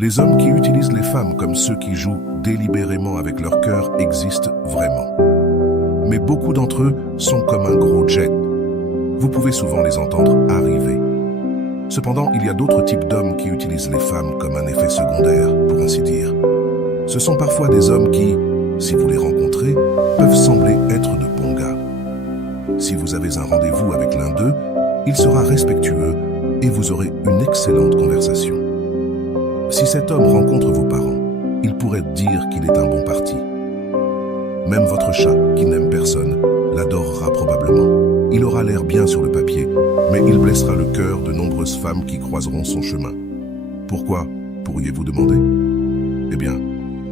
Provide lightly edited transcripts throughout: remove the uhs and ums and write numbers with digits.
Les hommes qui utilisent les femmes comme ceux qui jouent délibérément avec leur cœur existent vraiment. Mais beaucoup d'entre eux sont comme un gros jet. Vous pouvez souvent les entendre arriver. Cependant, il y a d'autres types d'hommes qui utilisent les femmes comme un effet secondaire, pour ainsi dire. Ce sont parfois des hommes qui, si vous les rencontrez, peuvent sembler être de bons gars. Si vous avez un rendez-vous avec l'un d'eux, il sera respectueux et vous aurez une excellente conversation. Si cet homme rencontre vos parents, il pourrait dire qu'il est un bon parti. Même votre chat, qui n'aime personne, l'adorera probablement. Il aura l'air bien sur le papier, mais il blessera le cœur de nombreuses femmes qui croiseront son chemin. Pourquoi, pourriez-vous demander? Eh bien,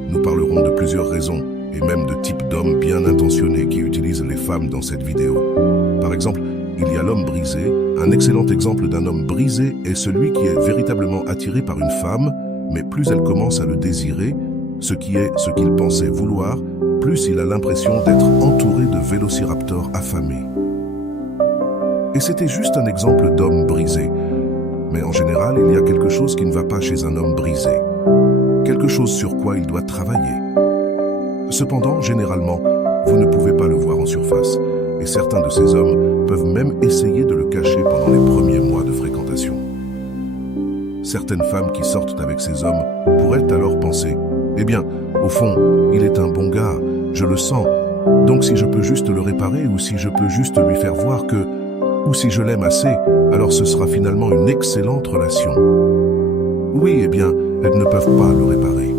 nous parlerons de plusieurs raisons, et même de types d'hommes bien intentionnés qui utilisent les femmes dans cette vidéo. Par exemple, il y a l'homme brisé. Un excellent exemple d'un homme brisé est celui qui est véritablement attiré par une femme, mais plus elle commence à le désirer, ce qui est ce qu'il pensait vouloir, plus il a l'impression d'être entouré de vélociraptors affamés. Et c'était juste un exemple d'homme brisé. Mais en général, il y a quelque chose qui ne va pas chez un homme brisé. Quelque chose sur quoi il doit travailler. Cependant, généralement, vous ne pouvez pas le voir en surface. Et certains de ces hommes peuvent même essayer de le cacher pendant les premiers mois de fréquentation. Certaines femmes qui sortent avec ces hommes pourraient alors penser « Eh bien, au fond, il est un bon gars, je le sens. Donc si je peux juste le réparer ou si je peux juste lui faire voir que... ou si je l'aime assez, alors ce sera finalement une excellente relation. » Oui, eh bien, elles ne peuvent pas le réparer.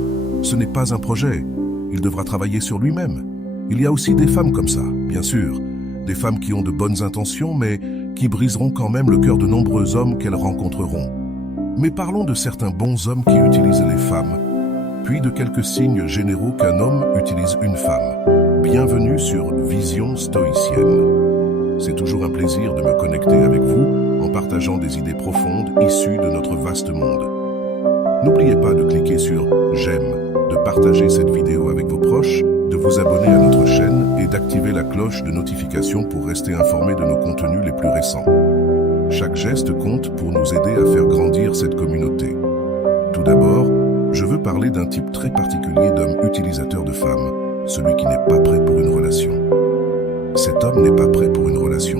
Ce n'est pas un projet. Il devra travailler sur lui-même. Il y a aussi des femmes comme ça, bien sûr. Des femmes qui ont de bonnes intentions, mais qui briseront quand même le cœur de nombreux hommes qu'elles rencontreront. Mais parlons de certains bons hommes qui utilisent les femmes, puis de quelques signes généraux qu'un homme utilise une femme. Bienvenue sur Vision Stoïcienne. C'est toujours un plaisir de me connecter avec vous en partageant des idées profondes issues de notre vaste monde. N'oubliez pas de cliquer sur « J'aime », de partager cette vidéo avec vos proches, de vous abonner à notre chaîne et d'activer la cloche de notification pour rester informé de nos contenus les plus récents. Chaque geste compte pour nous aider à faire grandir cette communauté. Tout d'abord, je veux parler d'un type très particulier d'homme utilisateur de femmes, celui qui n'est pas prêt pour une relation. Cet homme n'est pas prêt pour une relation,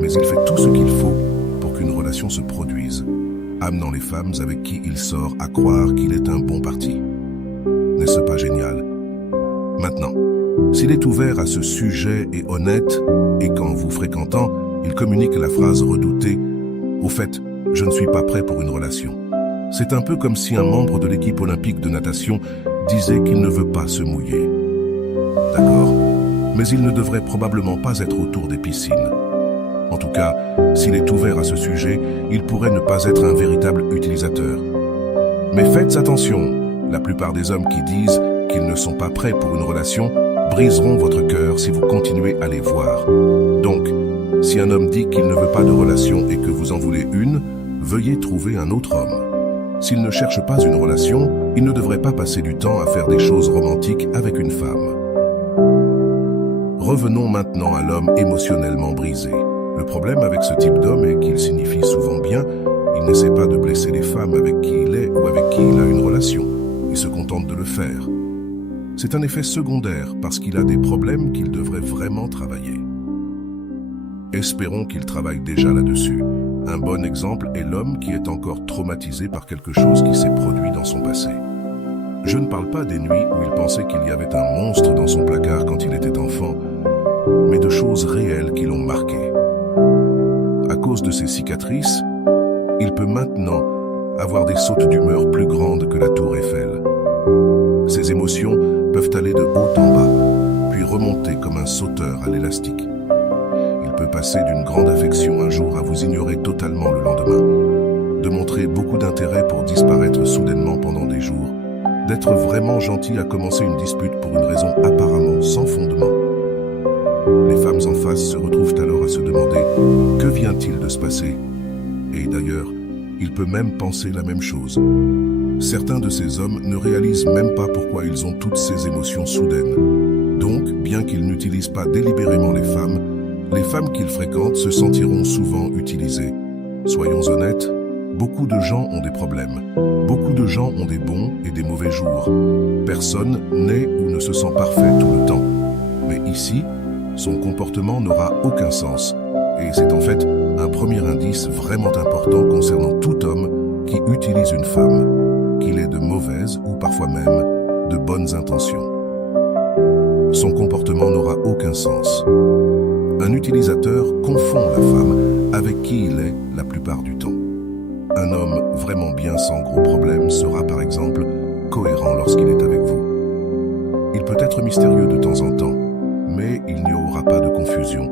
mais il fait tout ce qu'il faut pour qu'une relation se produise, amenant les femmes avec qui il sort à croire qu'il est un bon parti. N'est-ce pas génial? Maintenant, s'il est ouvert à ce sujet et honnête, et qu'en vous fréquentant, il communique la phrase redoutée « Au fait, je ne suis pas prêt pour une relation ». C'est un peu comme si un membre de l'équipe olympique de natation disait qu'il ne veut pas se mouiller. D'accord, mais il ne devrait probablement pas être autour des piscines. En tout cas, s'il est ouvert à ce sujet, il pourrait ne pas être un véritable utilisateur. Mais faites attention, la plupart des hommes qui disent qu'ils ne sont pas prêts pour une relation briseront votre cœur si vous continuez à les voir. Donc, si un homme dit qu'il ne veut pas de relation et que vous en voulez une, veuillez trouver un autre homme. S'il ne cherche pas une relation, il ne devrait pas passer du temps à faire des choses romantiques avec une femme. Revenons maintenant à l'homme émotionnellement brisé. Le problème avec ce type d'homme est qu'il signifie souvent bien, il n'essaie pas de blesser les femmes avec qui il est ou avec qui il a une relation. Il se contente de le faire. C'est un effet secondaire parce qu'il a des problèmes qu'il devrait vraiment travailler. Espérons qu'il travaille déjà là-dessus. Un bon exemple est l'homme qui est encore traumatisé par quelque chose qui s'est produit dans son passé. Je ne parle pas des nuits où il pensait qu'il y avait un monstre dans son placard quand il était enfant, mais de choses réelles qui l'ont marqué. À cause de ses cicatrices, il peut maintenant avoir des sautes d'humeur plus grandes que la tour Eiffel. Ses émotions peuvent aller de haut en bas, puis remonter comme un sauteur à l'élastique. Il peut passer d'une grande affection un jour à vous ignorer totalement le lendemain, de montrer beaucoup d'intérêt pour disparaître soudainement pendant des jours, d'être vraiment gentil à commencer une dispute pour une raison apparemment sans fondement. Les femmes en face se retrouvent alors à se demander « Que vient-il de se passer ?» Et d'ailleurs, il peut même penser la même chose. Certains de ces hommes ne réalisent même pas pourquoi ils ont toutes ces émotions soudaines. Donc, bien qu'ils n'utilisent pas délibérément les femmes qu'ils fréquentent se sentiront souvent utilisées. Soyons honnêtes, Beaucoup de gens ont des problèmes. Beaucoup de gens ont des bons et des mauvais jours. Personne n'est ou ne se sent parfait tout le temps. Mais ici, son comportement n'aura aucun sens. Et c'est en fait un premier indice vraiment important concernant tout homme qui utilise une femme, qu'il ait de mauvaises ou parfois même de bonnes intentions. Son comportement n'aura aucun sens. Un utilisateur confond la femme avec qui il est la plupart du temps. Un homme vraiment bien sans gros problèmes sera par exemple cohérent lorsqu'il est avec vous. Il peut être mystérieux de temps en temps, mais il n'y aura pas de confusion.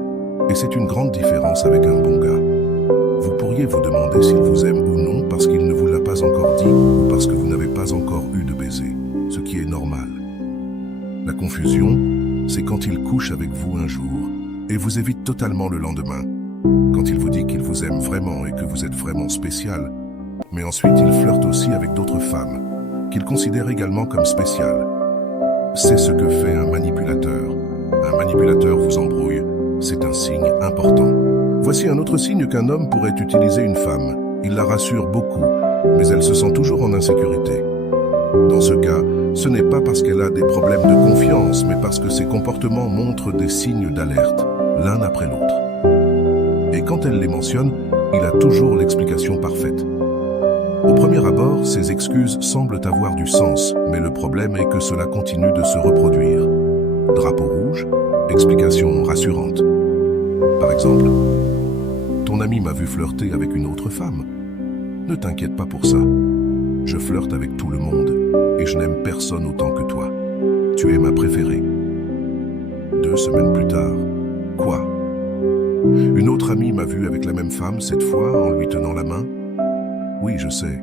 Et c'est une grande différence avec un bon gars. Vous pourriez vous demander s'il vous aime ou non parce qu'il ne vous l'a pas encore dit ou parce que vous n'avez pas encore eu de baiser, ce qui est normal. La confusion, c'est quand il couche avec vous un jour et vous évite totalement le lendemain. Quand il vous dit qu'il vous aime vraiment et que vous êtes vraiment spécial, mais ensuite il flirte aussi avec d'autres femmes, qu'il considère également comme spéciales. C'est ce que fait un manipulateur. Un manipulateur vous embrouille, c'est un signe important. Voici un autre signe qu'un homme pourrait utiliser une femme. Il la rassure beaucoup, mais elle se sent toujours en insécurité. Dans ce cas, ce n'est pas parce qu'elle a des problèmes de confiance, mais parce que ses comportements montrent des signes d'alerte, l'un après l'autre. Et quand elle les mentionne, il a toujours l'explication parfaite. Au premier abord, ces excuses semblent avoir du sens, mais le problème est que cela continue de se reproduire. Drapeau rouge, explication rassurante. Par exemple, ton ami m'a vu flirter avec une autre femme. Ne t'inquiète pas pour ça. Je flirte avec tout le monde et je n'aime personne autant que toi. Tu es ma préférée. 2 semaines plus tard, quoi? Une autre amie m'a vu avec la même femme, cette fois en lui tenant la main. Oui, je sais.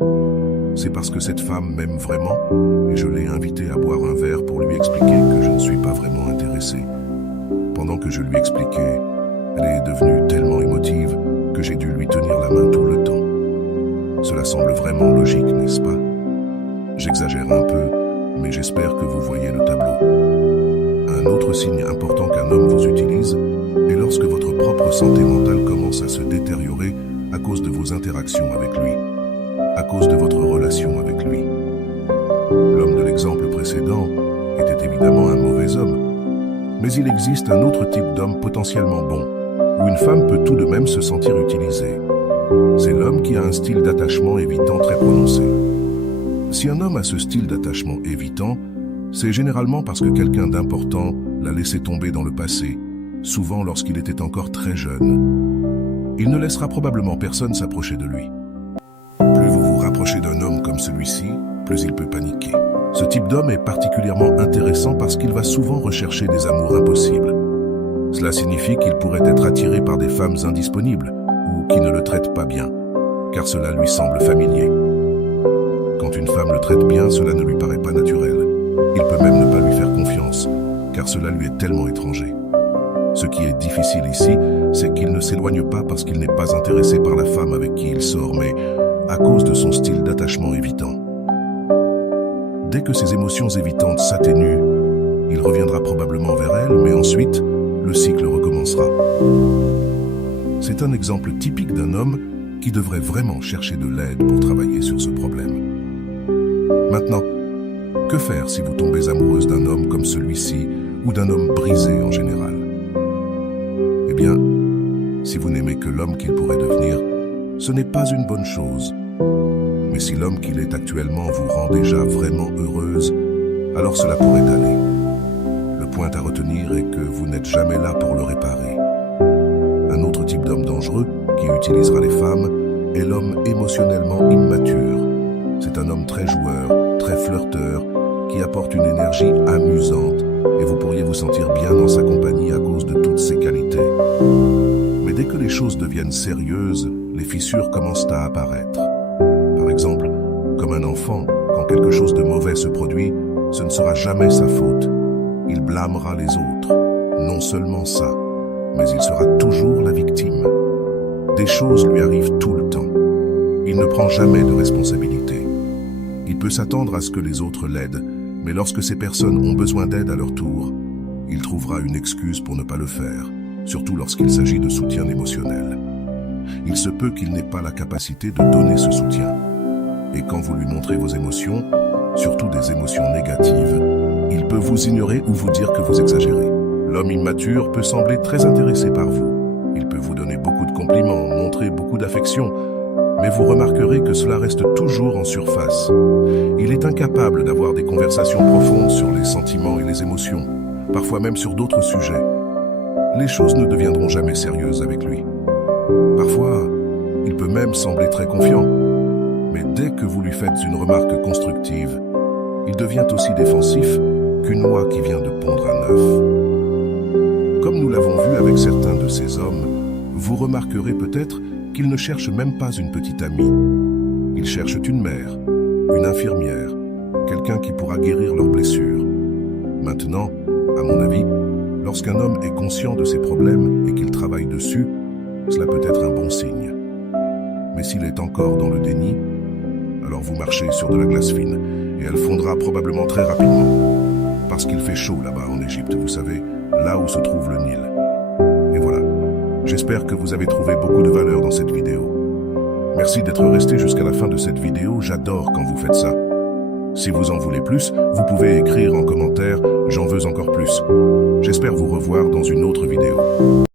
C'est parce que cette femme m'aime vraiment et je l'ai invitée à boire un verre pour lui expliquer que je ne suis pas vraiment intéressé. Pendant que je lui expliquais, elle est devenue tellement émotive que j'ai dû lui tenir la main tout le temps. Cela semble vraiment logique, n'est-ce pas? J'exagère un peu, mais j'espère que vous voyez le tableau. Un autre signe important qu'un homme vous utilise est lorsque votre propre santé mentale commence à se détériorer à cause de vos interactions avec lui, à cause de votre relation avec lui. L'homme de l'exemple précédent était évidemment un mauvais homme, mais il existe un autre type d'homme potentiellement bon, où une femme peut tout de même se sentir utilisée. C'est l'homme qui a un style d'attachement évitant très prononcé. Si un homme a ce style d'attachement évitant, c'est généralement parce que quelqu'un d'important l'a laissé tomber dans le passé, souvent lorsqu'il était encore très jeune. Il ne laissera probablement personne s'approcher de lui. Plus vous vous rapprochez d'un homme comme celui-ci, plus il peut paniquer. Ce type d'homme est particulièrement intéressant parce qu'il va souvent rechercher des amours impossibles. Cela signifie qu'il pourrait être attiré par des femmes indisponibles ou qui ne le traitent pas bien, car cela lui semble familier. Quand une femme le traite bien, cela ne lui paraît pas naturel. Il peut même ne pas lui faire confiance, car cela lui est tellement étranger. Ce qui est difficile ici, c'est qu'il ne s'éloigne pas parce qu'il n'est pas intéressé par la femme avec qui il sort, mais à cause de son style d'attachement évitant. Dès que ses émotions évitantes s'atténuent, il reviendra probablement vers elle, mais ensuite, le cycle recommencera. C'est un exemple typique d'un homme qui devrait vraiment chercher de l'aide pour travailler sur ce problème. Maintenant, que faire si vous tombez amoureuse d'un homme comme celui-ci ou d'un homme brisé en général? Eh bien, si vous n'aimez que l'homme qu'il pourrait devenir, ce n'est pas une bonne chose. Mais si l'homme qu'il est actuellement vous rend déjà vraiment heureuse, alors cela pourrait aller. Le point à retenir est que vous n'êtes jamais là pour le réparer. Un autre type d'homme dangereux qui utilisera les femmes est l'homme émotionnellement immature. C'est un homme très joueur, très flirteur, qui apporte une énergie amusante et vous pourriez vous sentir bien dans sa compagnie à cause de toutes ses qualités. Mais dès que les choses deviennent sérieuses, les fissures commencent à apparaître. Par exemple, comme un enfant, quand quelque chose de mauvais se produit, ce ne sera jamais sa faute. Il blâmera les autres. Non seulement ça, mais il sera toujours la victime. Des choses lui arrivent tout le temps. Il ne prend jamais de responsabilité. Il peut s'attendre à ce que les autres l'aident, mais lorsque ces personnes ont besoin d'aide à leur tour, il trouvera une excuse pour ne pas le faire, surtout lorsqu'il s'agit de soutien émotionnel. il se peut qu'il n'ait pas la capacité de donner ce soutien. Et quand vous lui montrez vos émotions, surtout des émotions négatives, il peut vous ignorer ou vous dire que vous exagérez. L'homme immature peut sembler très intéressé par vous. Il peut vous donner beaucoup de compliments, montrer beaucoup d'affection, mais vous remarquerez que cela reste toujours en surface. Il est incapable d'avoir des conversations profondes sur les sentiments et les émotions, parfois même sur d'autres sujets. Les choses ne deviendront jamais sérieuses avec lui. Parfois, il peut même sembler très confiant, mais dès que vous lui faites une remarque constructive, il devient aussi défensif qu'une noix qui vient de pondre un œuf. Comme nous l'avons vu avec certains de ces hommes, vous remarquerez peut-être qu'ils ne cherchent même pas une petite amie. Ils cherchent une mère, une infirmière, quelqu'un qui pourra guérir leurs blessures. Maintenant, à mon avis, lorsqu'un homme est conscient de ses problèmes et qu'il travaille dessus, cela peut être un bon signe. Mais s'il est encore dans le déni, alors vous marchez sur de la glace fine et elle fondra probablement très rapidement. Parce qu'il fait chaud là-bas en Égypte, vous savez, là où se trouve le Nil. Et voilà. J'espère que vous avez trouvé beaucoup de valeur dans cette vidéo. Merci d'être resté jusqu'à la fin de cette vidéo, j'adore quand vous faites ça. Si vous en voulez plus, vous pouvez écrire en commentaire « J'en veux encore plus ». J'espère vous revoir dans une autre vidéo.